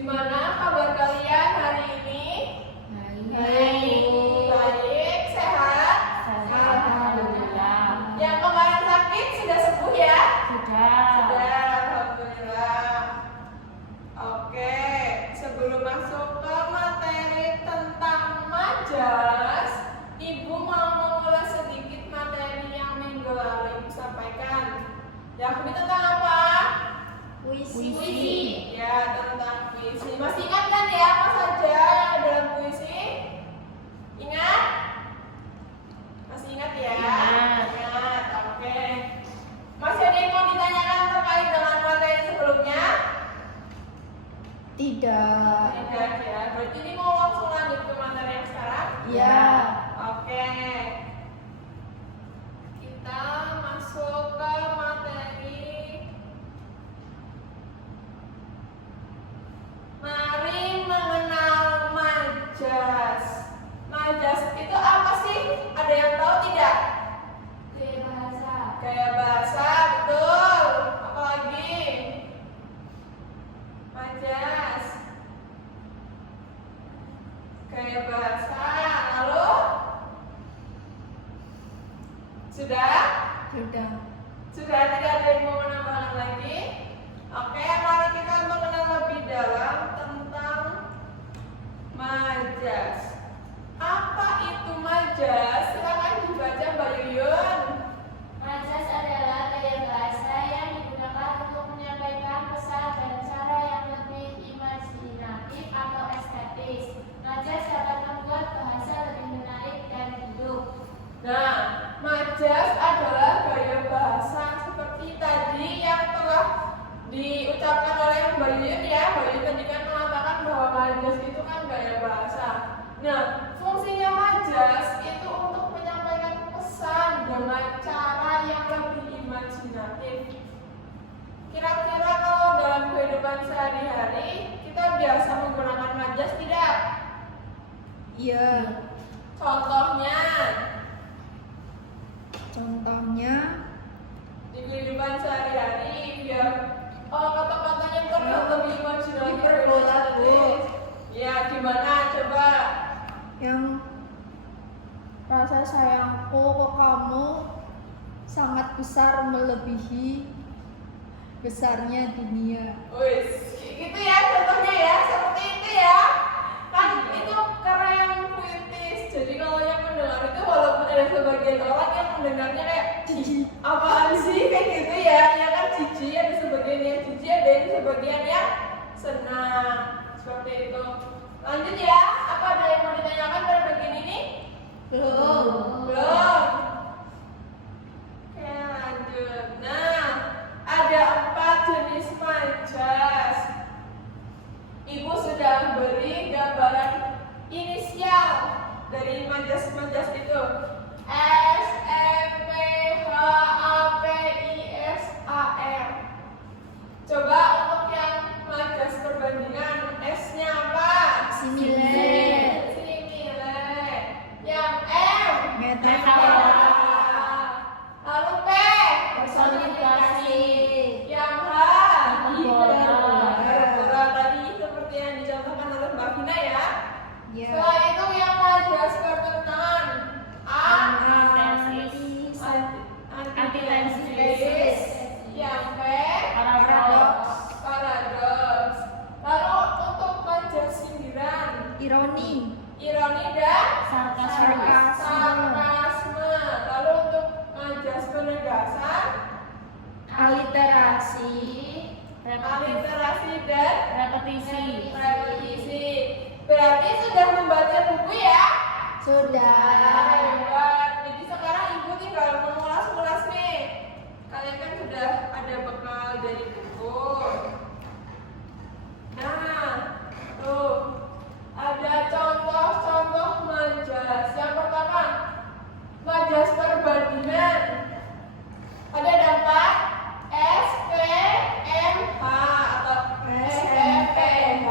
Gimana kabar kalian hari ini? Baik, sehat? Alhamdulillah. Yang kemarin sakit sudah sembuh ya? Sudah. Alhamdulillah. Oke, sebelum masuk ke materi tentang majas, Ibu mau mengulas sedikit materi yang minggu lalu Ibu sampaikan. Yang ini tentang apa? Puisi. Ya, tentang puisi. Masih ingat kan ya apa saja yang ada dalam puisi? Ingat? Masih ingat ya? Ingat. Oke. Masih ada yang mau ditanyakan terkait dengan materi sebelumnya? Tidak. Tidak ya. Berarti ini mau langsung lanjut ke materi yang sekarang? Ya. Oke. Kita masuk ke materi. Mari mengenal majas. Majas itu apa sih? Ada yang tahu tidak? Gaya bahasa, betul. Apalagi? Majas. Gaya bahasa. Lalu? Sudah? Sudah tidak ada yang mau menambahkan lagi? Oke, mari kita mengenal lebih dalam tentang majas. Apa itu majas? Silakan dibaca Mbak Yuyun. Majas adalah gaya bahasa yang digunakan untuk menyampaikan pesan dan cara yang lebih imajinatif atau estetis. Majas dapat membuat bahasa lebih menarik dan hidup. Nah, majas adalah gaya bahasa seperti tadi yang telah diucapkan oleh Mbak Yuyun ya. Mbak Yuyun tadi kan mengatakan bahwa majas itu kan gaya bahasa. Nah, fungsinya majas itu untuk menyampaikan pesan dengan cara yang lebih imajinatif. Kira-kira kalau dalam kehidupan sehari-hari kita biasa menggunakan majas tidak? Iya. Contohnya di kehidupan sehari-hari biar kata-katanya terlihat lebih imajinatif. Hiperbola, Bu. Ya, gimana coba? Yang rasa sayangku ke kamu sangat besar melebihi besarnya dunia. Wis, gitu ya contohnya ya, seperti itu ya. Kan itu keren puitis. Jadi kalau yang mendengar itu walaupun ada sebagian orang yang mendengarnya kayak apaan sih kayak gitu ya, ya kan jijik, ada sebagian yang jijik, ada yang sebagian yang senang. Seperti itu. Lanjut ya, apa ada yang mau ditanyakan pada bagian ini? Belum. Oke, lanjut. Nah, ada 4 jenis majas. Ibu sudah beri gambaran inisial dari majas-majas itu. S, M, P, H, A, P, I, S, A, R. Coba untuk yang majas perbandingan, S-nya apa? Similar. Similar. Yang M? Metafora. Lalu P? Personifikasi. Yang H? Hiperbola. Tadi seperti yang dicontohkan oleh Mbak Vina ya. Ya. Setelah itu yang majas pertentangan. Antitesis. Yang P? Paradoks. Lalu untuk majas sindiran, Ironi. ironi dan Sarkasme. Lalu untuk majas penegasan, Aliterasi. aliterasi dan Repetisi. repetisi. Berarti sudah membaca buku ya? Sudah. Hebat. Jadi sekarang ibu tinggal mengulas-ulas nih. Kalian kan sudah ada bekal dari buku. Nah, tuh ada contoh-contoh majas. Yang pertama, majas perbandingan. Ada dampak S, P, M, H atau S, M, P, H.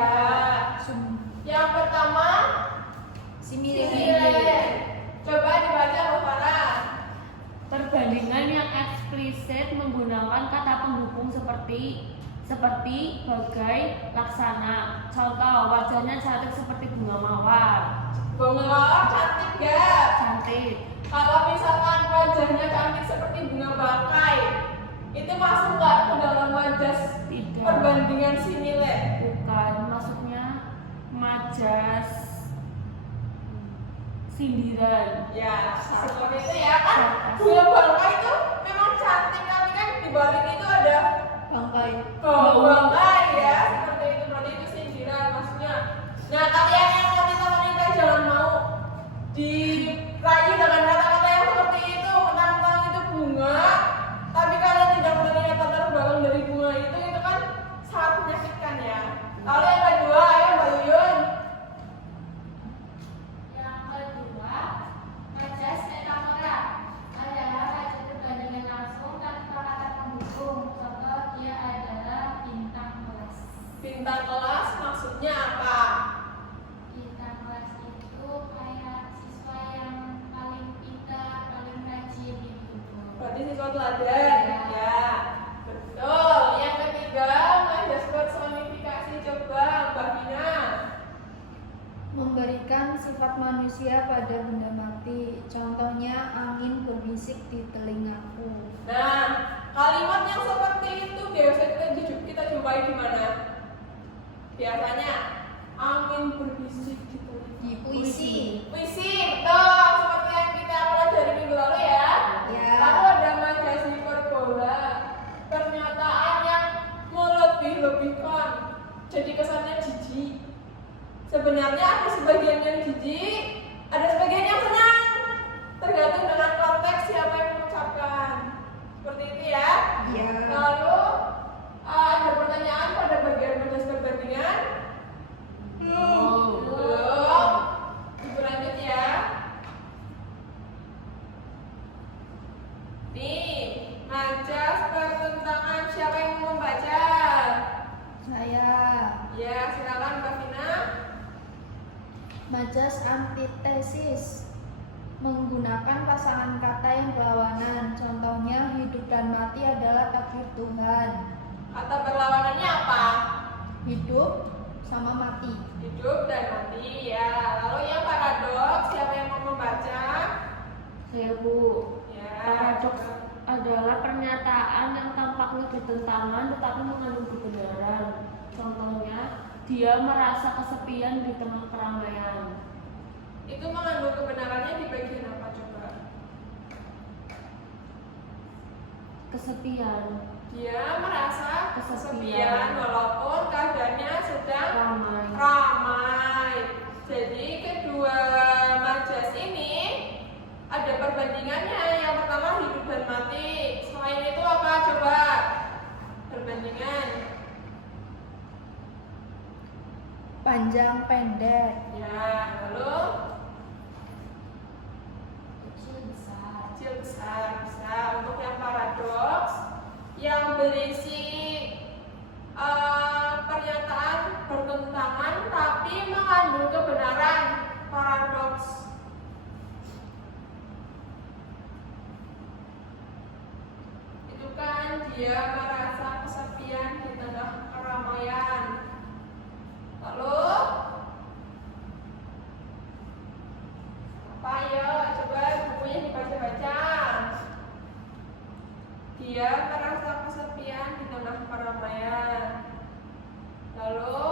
Yang pertama, similar. Coba dibaca Rufana. Perbandingan yang eksplisit menggunakan kata penghubung seperti seperti bagai laksana. Contoh, wajahnya cantik seperti bunga mawar. Bunga mawar cantik gak? Cantik. Kalau misalkan wajahnya cantik seperti bunga bangkai, itu masuk nggak ke dalam majas Tidak. perbandingan simile? Bukan, maksudnya majas sindiran. Ya, seperti itu ya kan. Bunga bangkai itu memang cantik, tapi kan di balik itu ada Bangkai. bangkai ya. Seperti itu, berarti itu sindiran maksudnya. Nah, kalian yang wanita-wanita jangan mau dirayu dengan kata-kata yang seperti itu, mentang-mentang itu bunga, tapi kalian tidak melihat latar belakang dari bunga itu kan sangat menyakitkan ya. Lalu yang kedua, ayo Mbak Yuyun. Yang kedua, majas metamora adalah majas perbandingan langsung tanpa kata pendukung. Contoh, dia adalah bintang kelas. Bintang kelas maksudnya apa? Bintang kelas itu kayak siswa yang paling pintar, paling rajin gitu. Berarti siswa teladan ya. Betul. Yang ketiga, majas personifikasi, coba Mbak Vina. Memberikan sifat manusia pada benda mati. Contohnya angin berbisik di telingaku. Nah, kalimat yang seperti itu biasa kita jumpai di mana? Biasanya angin berbisik gitu. Di puisi. Puisi, betul. Seperti yang kita pelajari minggu lalu ya. Ya. Lalu ada majas hiperbola, pernyataan yang melebih-lebihkan, jadi kesannya jijik. Sebenarnya ada sebagian yang jijik, ada sebagian yang senang. Tergantung dengan konteks siapa yang mengucapkan. Seperti itu ya. Ya. Lalu ada pertanyaan pada bagian majas perbandingan. Belum. Ibu lanjut ya. Nih, majas pertentangan, siapa yang mau membaca? Saya. Ya, silakan Mbak Vina. Majas antitesis. Menggunakan pasangan kata yang berlawanan. Contohnya hidup dan mati adalah takdir Tuhan. Kata berlawanannya apa? Hidup sama mati. Hidup dan mati ya. Lalu yang paradoks, siapa yang mau membaca? Saya Bu. Ya. Paradoks adalah pernyataan yang tampaknya bertentangan tetapi mengandung kebenaran. Contohnya, dia merasa kesepian di tengah keramaian. Itu mengandung kebenarannya di bagian apa coba? Kesepian, Dia merasa Kesepian. kesepian walaupun keadaannya sedang ramai. ramai. Jadi kedua majas ini ada perbandingannya. Yang pertama hidup dan mati. Selain itu apa coba? Perbandingan. Panjang pendek. Ya, lalu Kecil besar. kecil besar bisa. Untuk yang paradoks yang berisi pernyataan bertentangan tapi mengandung kebenaran, paradoks. Itu kan dia merasa kesepian di tengah keramaian. Lalu apa ya? Coba bukunya dibaca-baca. Dia merasa kesepian di tengah keramaian. Lalu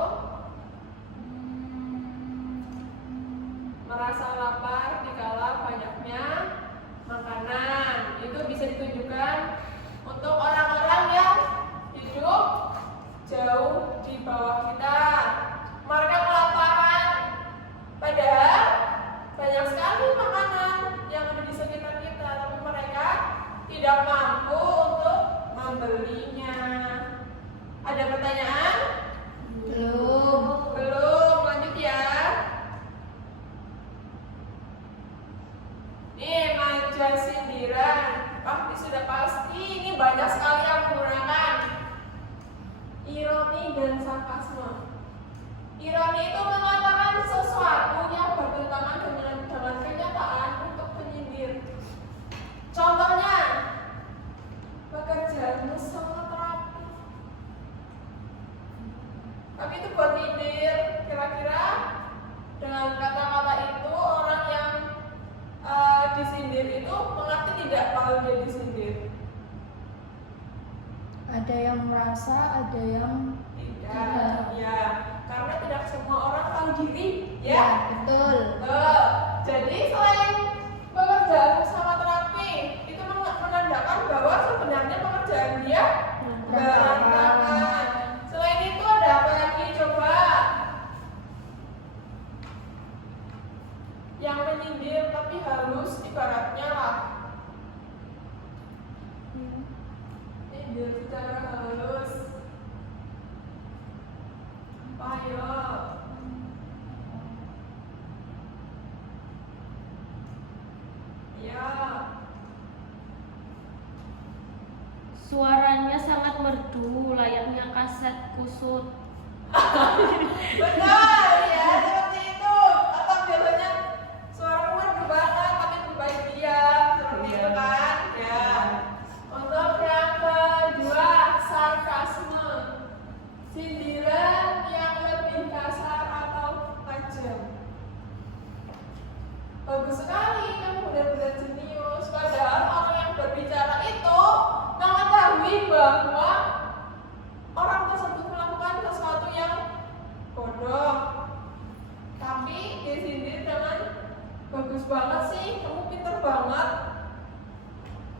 merasa lapar dikala banyaknya makanan. Itu bisa ditujukan untuk orang-orang yang hidup jauh di bawah merasa, ada yang Tidak. Ya, karena tidak semua orang tahu diri, ya, ya. betul. Betul. Jadi selain pekerjaan bersama terapi itu menandakan bahwa sebenarnya pekerjaan dia berantakan. Selain itu ada apa lagi coba? Yang menyindir tapi halus ibaratnya lah. Nyindir secara halus. Ayo. Ya. Suaranya sangat merdu, layaknya kaset kusut. Benar ya, seperti itu. Atau biasanya suara merdu banget tapi lebih baik diam, seperti itu kan? Ya. Untuk yang kedua, sarkasme. Sindiran yang lebih kasar atau tajam. Bagus sekali, kamu benar-benar jenius. Padahal orang yang berbicara itu mengetahui bahwa orang tersebut melakukan sesuatu yang bodoh, tapi disindir dengan bagus banget sih, kamu pinter banget.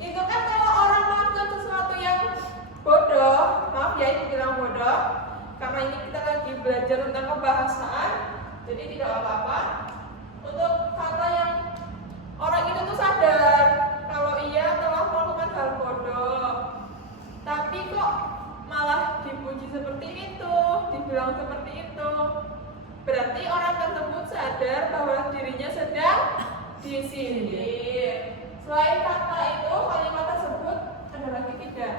Itu kan kalau orang melakukan sesuatu yang bodoh, maaf ya ini bilang bodoh, karena ini kita lagi belajar tentang kebahasaan, jadi tidak apa-apa. Untuk kata yang orang itu tuh sadar kalau ia telah melakukan hal bodoh, tapi kok malah dipuji seperti itu, dibilang seperti itu, berarti orang tersebut sadar bahwa dirinya sedang disindir. Selain kata itu, kalimat tersebut ada lagi tidak?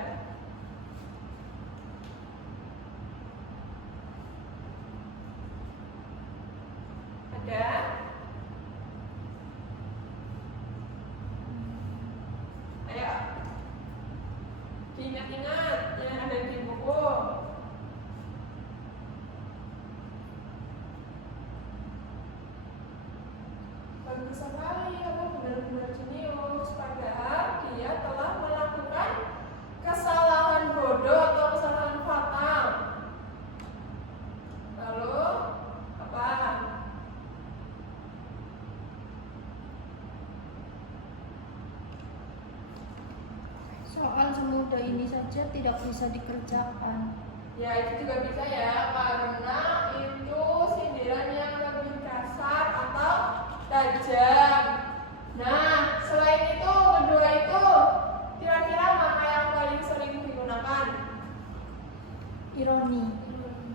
Ada? Ayo, diingat-ingat yang ada di buku. Bagus sekali, kamu benar-benar jenius. Padahal dia telah melakukan kesalahan bodoh atau kesalahan fatal. Lalu apa? Soal semudah ini saja tidak bisa dikerjakan. Ya itu juga bisa ya, karena itu sindiran yang lebih kasar atau tajam. Nah, selain itu, kedua itu kira-kira mana yang paling sering digunakan? Ironi.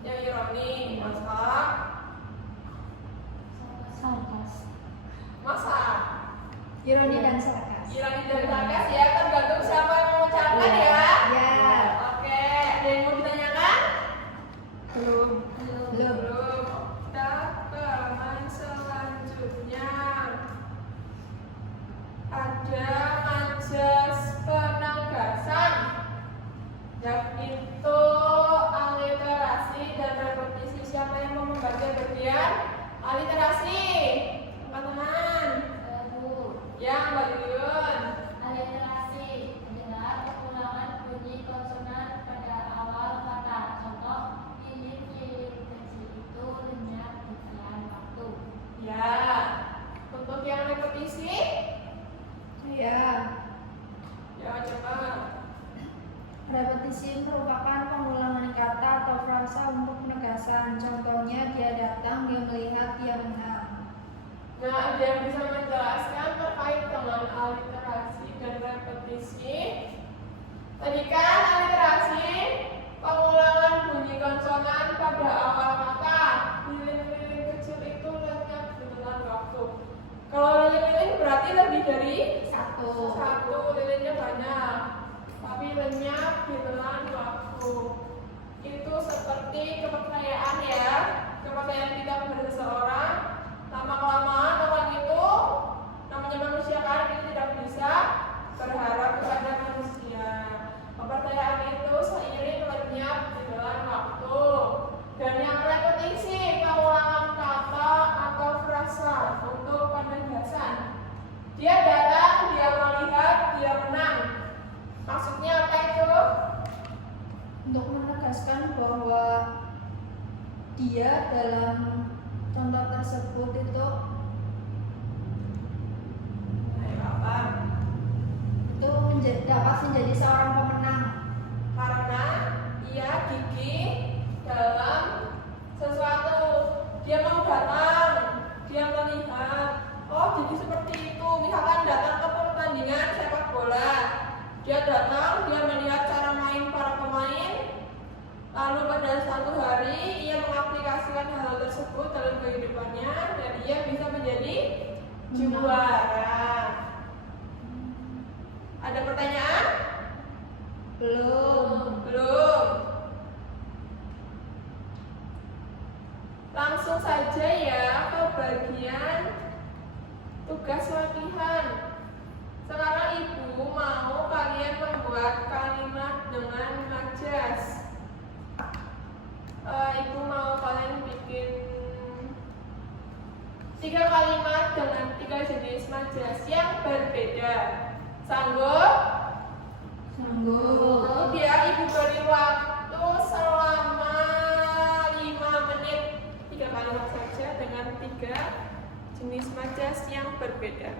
Yang ironi, masa? Sarkas. Masa? Ironi dan sarkas. Ironi dan sarkas ya, tergantung siapa yang mengucapkan ya. Ya. Oke, ada yang mau ditanyakan? Belum. Belum. Kita ke halaman selanjutnya. Ada majas penegasan. Yaitu aliterasi dan repetisi. Siapa yang mau membaca bagian aliterasi? Teman-teman. Yang Mbak Yuyun. Aliterasi adalah pengulangan bunyi konsonan pada awal kata. Contoh, lilin-lilin kecil itu lenyap berjalan waktu. Ya. Untuk yang repetisi? Ya. Ya, coba. Repetisi merupakan pengulangan kata atau frasa untuk penegasan. Contohnya, dia datang, dia melihat, dia menang. Nah, ada yang bisa menjelaskan terkait dengan aliterasi dan repetisi? Tadi kan aliterasi pengulangan bunyi konsonan pada awal kata. Lilin-lilin kecil itu lenyap dengan waktu. Kalau lilin-lilin berarti lebih dari Satu. lilinnya banyak, tapi lenyap ditelan waktu. Itu seperti kepercayaan ya, kepercayaan kita kepada seseorang. Lama-kelamaan orang itu, namanya manusia kan, kita tidak bisa berharap kepada manusia. Kepercayaan itu seiring lenyap di dalam waktu. Dan yang repetisi dalam contoh tersebut itu dapat menjadi seorang pemenang? Karena ia gigih dalam sesuatu. Dia mau datang, dia melihat, oh jadi seperti itu. Misalkan datang ke pertandingan sepak bola, dia datang, dia melihat cara main para pemain, lalu pada suatu hari ia mengaplikasikan hal tersebut dalam kehidupannya dan ia bisa menjadi juara. Ada pertanyaan? Belum. Belum. Langsung saja ya ke bagian tugas latihan. Sekarang ibu mau kalian membuat kalimat dengan majas. Ibu mau kalian bikin 3 kalimat dengan 3 jenis majas yang berbeda. Sanggup? Sanggup. Kemudian ibu beri waktu selama 5 menit. 3 kalimat saja dengan 3 jenis majas yang berbeda.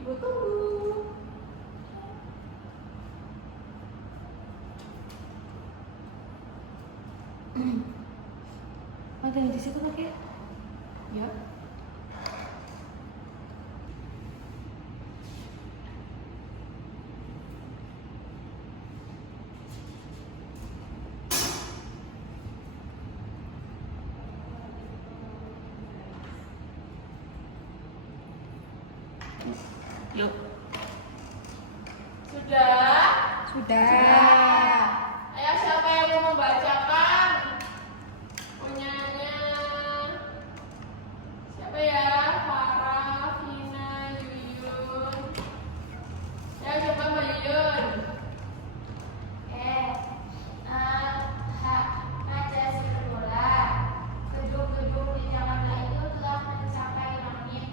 Ibu tunggu. Ada yang di situ pakai? Ya. Yuk. Sudah? Sudah. Ayo siapa yang mau membacakan? Punyanya siapa ya? Farah, Vina, Yuyun. Ya coba Mbak Yuyun. Majas berbola. Gedung-gedung di Jakarta itu telah mencapai langit.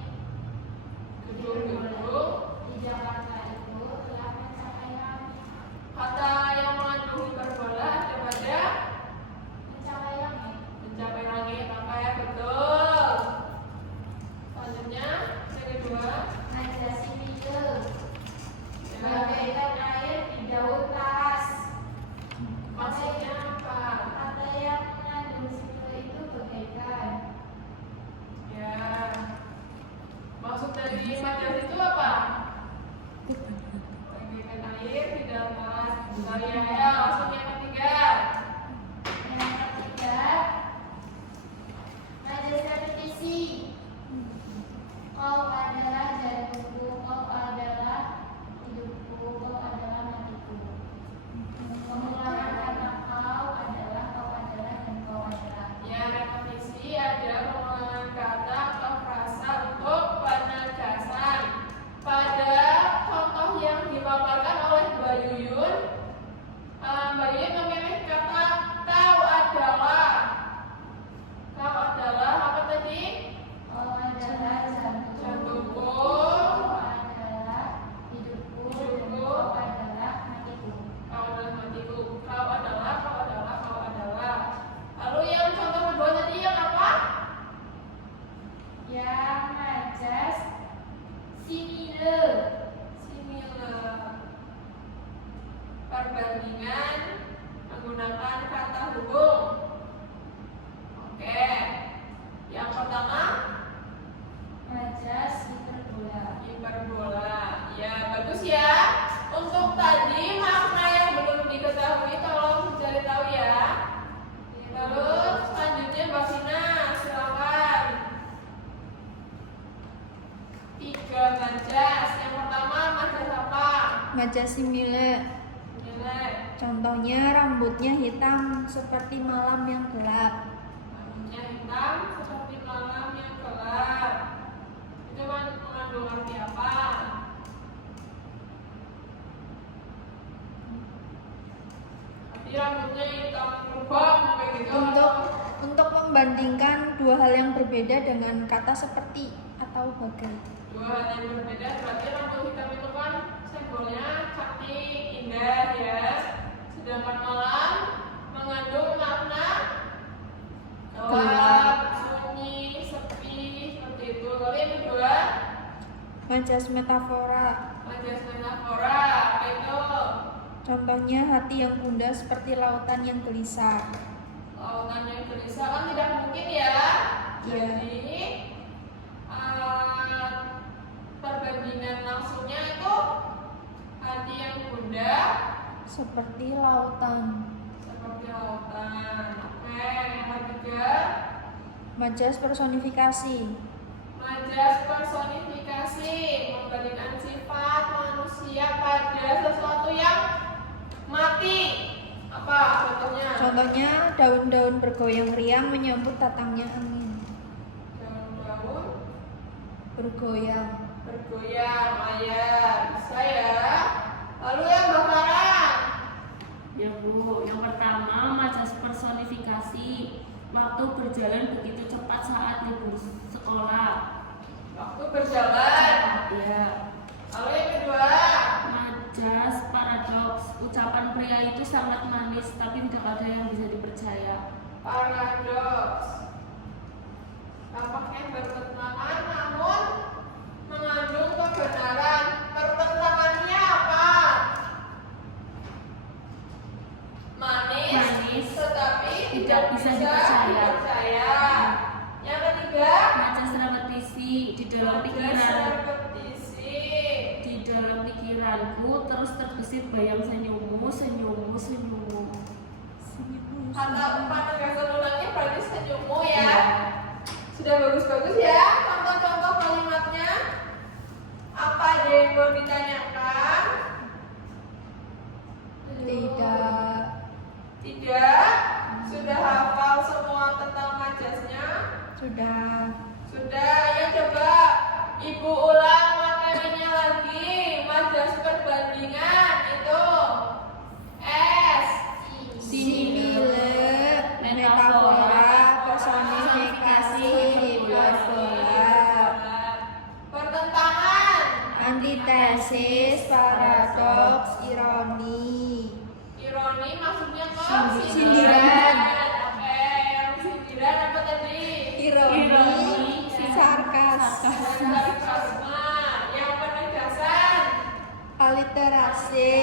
Gedung-gedung. Di Jakarta itu telah mencapai langit. Kata yang mengandung hiperbola ada pada Mencapai langit. mencapai langit. Apa ya? Betul. Selanjutnya yang kedua. Majas sipil. Ya. Bagaikan air di daun talas. Maksudnya apa? Kata yang mengandung sipil itu bagaikan. Ya. Maksud dari majas itu apa? Bagaikan air di dalam talas. Bentar ya. Langsung yang ketiga. Yang ketiga, majas repetisi. Kau adalah jantungku, kau adalah hidupku, kau adalah matiku. Pengulangan kata kau adalah, dan kau adalah. Ya, repetisi ada pengulangan kata atau frasa untuk penegasan. Pada contoh yang dipaparkan oleh Mbak Yuyun, Mbak Yuyun memilih kata kau adalah. Kau adalah apa tadi? Kau adalah Jantungku. kau adalah hidupku, dan kau adalah matiku. Kau adalah matiku. Kau adalah, kau adalah, kau adalah. Lalu yang contoh kedua tadi yang apa? Yang majas simile. Similar. Perbandingan menggunakan kata hubung. Oke. Yang pertama Majas hiperbola. hiperbola. Ya, bagus ya. Untuk tadi makna yang belum diketahui tolong cari tahu ya. Terus selanjutnya Mbak Vina, silakan. 3 majas. Yang pertama majas apa? Majas simile. Nilai. Contohnya rambutnya hitam seperti malam yang gelap. Rambutnya hitam seperti malam yang gelap. Itu mengandung arti apa? Arti rambutnya hitam rubah kayak gitu. Untuk membandingkan dua hal yang berbeda dengan kata seperti atau bagai. 2 hal yang berbeda berarti rambut hitam itu kan simbolnya cantik, indah ya. Sedangkan malam mengandung makna gelap, Gelap. sunyi, sepi, seperti itu. Lalu yang kedua, Majas metafora. majas metafora, apa itu? Contohnya hati yang bunda seperti lautan yang gelisah. Lautan yang gelisah kan tidak mungkin ya. Iya. Jadi perbandingan langsungnya itu hati yang bunda Seperti lautan. seperti lautan. Oke, yang ketiga, Majas personifikasi. majas personifikasi, memberikan sifat manusia pada sesuatu yang mati. Apa contohnya? Contohnya daun-daun bergoyang riang menyambut datangnya angin. Daun-daun Bergoyang. bergoyang, ayat bisa ya. Lalu yang bakaran, Ya Bu, yang pertama majas personifikasi. Waktu berjalan begitu cepat saat libur sekolah. waktu berjalan. Ya. Lalu yang kedua, Majas paradoks. Ucapan pria itu sangat manis, tapi tidak ada yang bisa dipercaya. paradoks. Tampaknya bertentangan namun mengandung kebenaran. Pertentangannya apa? Manis, Manis, tetapi tidak bisa dipercaya. dipercaya. Yang ketiga, Majas repetisi di dalam majas pikiran. repetisi. Di dalam pikiranku terus terbesit bayang senyummu, senyummu, senyummu. Kata penegasan ulangnya berarti senyummu ya. Iya. Sudah bagus-bagus ya. Contoh-contoh kalimatnya. Apa ada yang mau ditanyakan? Tidak. Tidak. Sudah hafal semua tentang majasnya? Sudah. Sudah. Ya coba Ibu ulang materinya lagi. Majas perbandingan itu S. Simile, metafora, personifikasi, hiperbola. Pertentangan. Antitesis, paradoks, ironi. Ironi maksudnya ke Sindiran. Oke, yang sindiran apa tadi? Ironi, sarkas. Sarkasma. Yang penegasan, Aliterasi,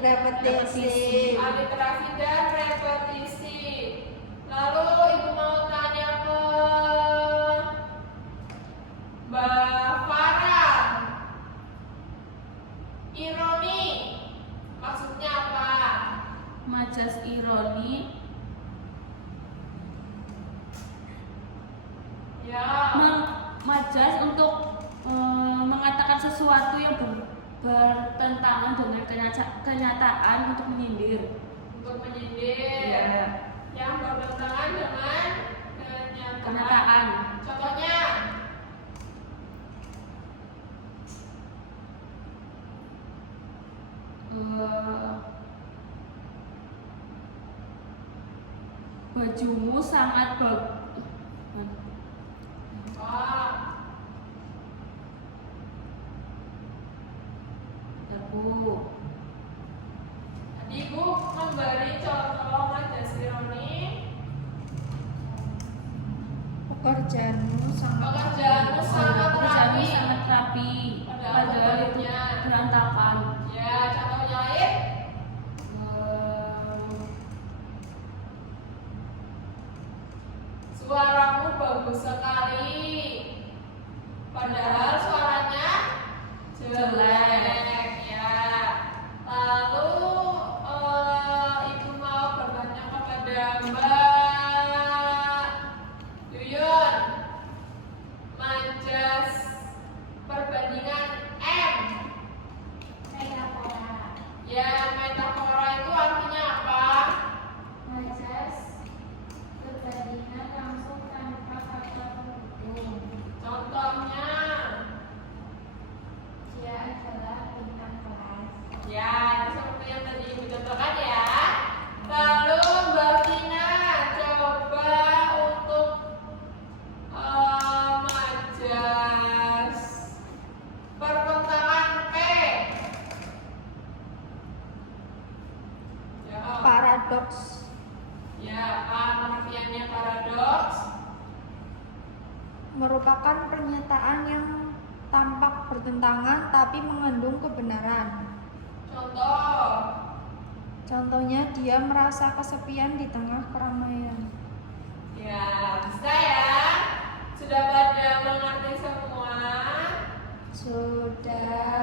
repetisi. aliterasi dan repetisi. Lalu Ibu mau tanya ke Mbak Farah. Ironi maksudnya apa? Majas ironi Ya. majas untuk mengatakan sesuatu yang bertentangan dengan kenyataan untuk menyindir. Untuk menyindir. Ya. Yang bertentangan dengan kenyataan. Kenyataan. Contohnya, Bajumu sangat bagus. wah, Bu. tadi Ibu memberi contoh majas ironi. Pekerjaanmu sangat Pekerjaanmu sangat Pekerjaanmu rapi. sangat rapi. Padahal Padahal itu sebaliknya. berantakan. Ya, contohnya lain. Suaramu bagus sekali. Padahal suaranya jelek ya. Lalu Ibu mau bertanya kepada Mbak Yuyun. Majas perbandingan M. Metafora. Ya, metafora itu artinya apa? Majas perbandingan langsung tanpa kata pendukung. Contohnya Ya, apa pengertiannya paradoks? Merupakan pernyataan yang tampak bertentangan tapi mengandung kebenaran. Contoh. Contohnya, dia merasa kesepian di tengah keramaian. Ya, bisa ya. Sudah pada mengerti semua? Sudah.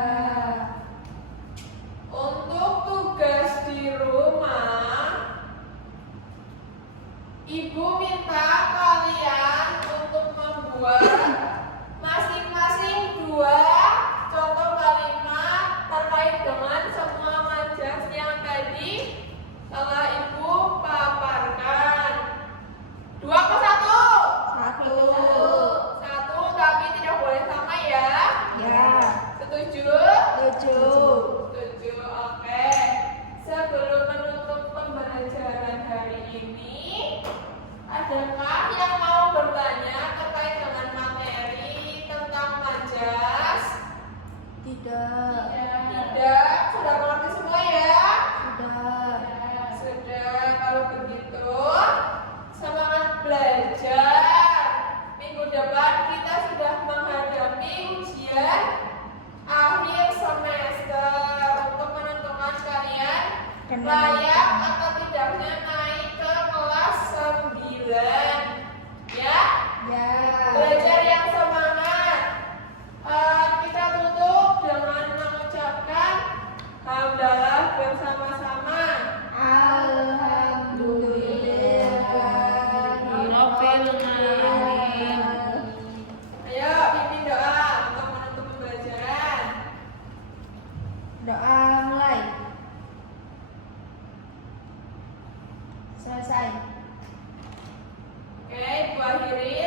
Untuk tugas di rumah, Ibu minta kalian untuk membuat masing-masing 2 contoh kalimat terkait dengan semua majas yang tadi telah Ibu paparkan. 2 ke 1? Satu. 1, tapi tidak boleh sama ya. Ya. Setuju? Setuju. Setuju, oke. Sebelum menutup pembelajaran hari ini, adakah yang mau bertanya terkait dengan materi tentang majas? Tidak. Tidak, sudah mengerti semua ya? Sudah. Sudah, kalau begitu semangat belajar. Minggu depan kita sudah menghadapi ujian akhir semester untuk menentukan kalian layak atau tidaknya naik ke kelas 9. Ya, Ya. belajar yang semangat. Kita tutup dengan mengucapkan hamdalah bersama-sama. Ayo pimpin doa untuk menutup pembelajaran. Doa mulai. Selesai. Oke, Ibu akhiri.